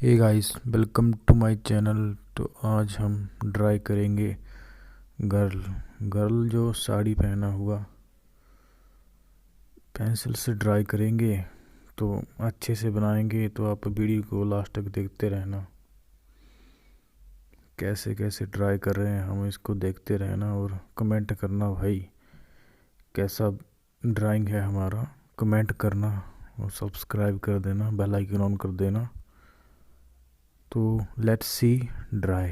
Hey guys, welcome to my channel. तो आज हम ड्राई करेंगे गर्ल जो साड़ी पहना हुआ पेंसिल से ड्राई करेंगे। तो अच्छे से बनाएंगे, तो आप वीडियो को लास्ट तक देखते रहना। कैसे कैसे ड्राई कर रहे हैं हम इसको देखते रहना और कमेंट करना भाई कैसा ड्राइंग है हमारा। कमेंट करना और सब्सक्राइब कर देना, बेल आइकन ऑन कर देना। तो लेट्स सी ड्राई।